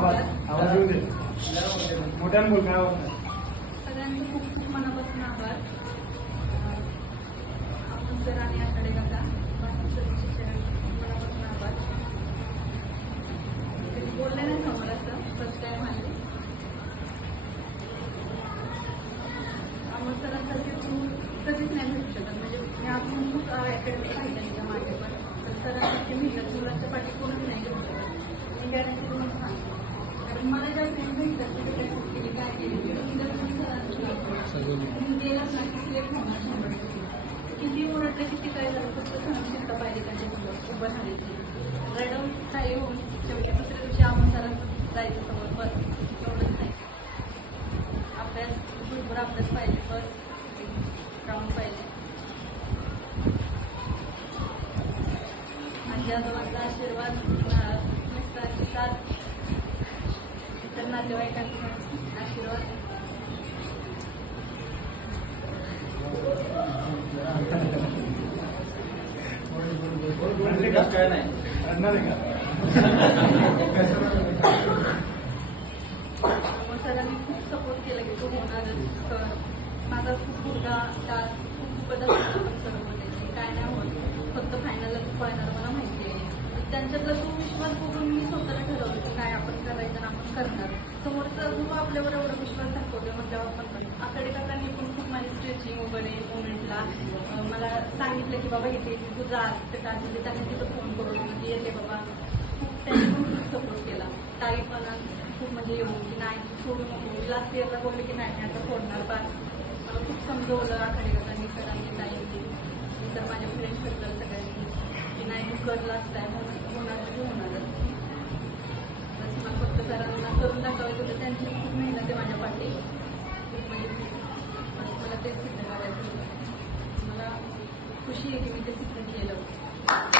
आवाज आवाज येऊ दे. मोठ्यानं बोल काय आवाज? सगळ्यांचं खूप खूप मनापासून आभार. आपण सर आणि आकडे काका मनापासून आभार. कधी बोलले नाही समोर असं? फर्स्ट टाइम आले अमोल सरांसाठी तू कधीच नाही भेटू शकत. म्हणजे मी अजून खूप अकॅडमी पाहिजे पण. तर सरांसारखे भेटत पाठी कोणच नाही घेऊ शकत. मी गॅरंटी तुम्हाला सांगतो कारण मला ज्या फ्रेंड भेटतात तिथे काय केली काय केली तिथे तिला तुम्ही सरांचं लागतो मी गेलाच ना की सिलेक्ट होणार शंभर टक्के. किती ओरडले किती काय झालं फक्त सहनशीलता पाहिजे त्यांच्यासमोर उभं राहायची. रडवून काही होऊन शेवटी दुसऱ्या दिवशी जायचं समोर बस. एवढंच नाही. अभ्यास भरपूर अभ्यास पाहिजे बस. ग्राउंड पाहिजे. आजी आजोबांचा आशीर्वाद मिस्टर मिस्टरांची साथ इतर नातेवाईकांचा आशीर्वाद. रडले का? रडणार आहे का? मग सरांनी खूप सपोर्ट केला की तू होणारच कर माझा खूप मुलगा डान्स खूप बदल झाला पण सर बोलायचे काय नाही होत. फक्त फायनलला तू पळणार मला माहिती आहे. तर त्यांच्यातला तो विश्वास बघून मी स्वतःला ठरवलं की काय आपण करायचं आणि आपण करणार. समोरचा गुरु आपल्यावर एवढा विश्वास दाखवतो म्हटल्यावर आपण करतो आकडे काकांनी पण खूप माझी सांगितलं की बाबा इथे इथे तू जा तिथे म्हणजे त्यांनी तिथं फोन करून म्हणजे येते बाबा. खूप त्यांनी पण खूप सपोर्ट केला. ताई पण खूप म्हणजे येऊन की नाही सोडू नको. लास्ट इयरला बोलले की नाही आता सोडणार पास मला खूप समजवलं आखाडे काकांनी सरांनी ताईंनी. नंतर माझ्या फ्रेंड सर्कल सगळ्यांनी की नाही तू करलाच काय टाइम होणार तू होणारच. बस मला फक्त सरांना Pues Escuché que me.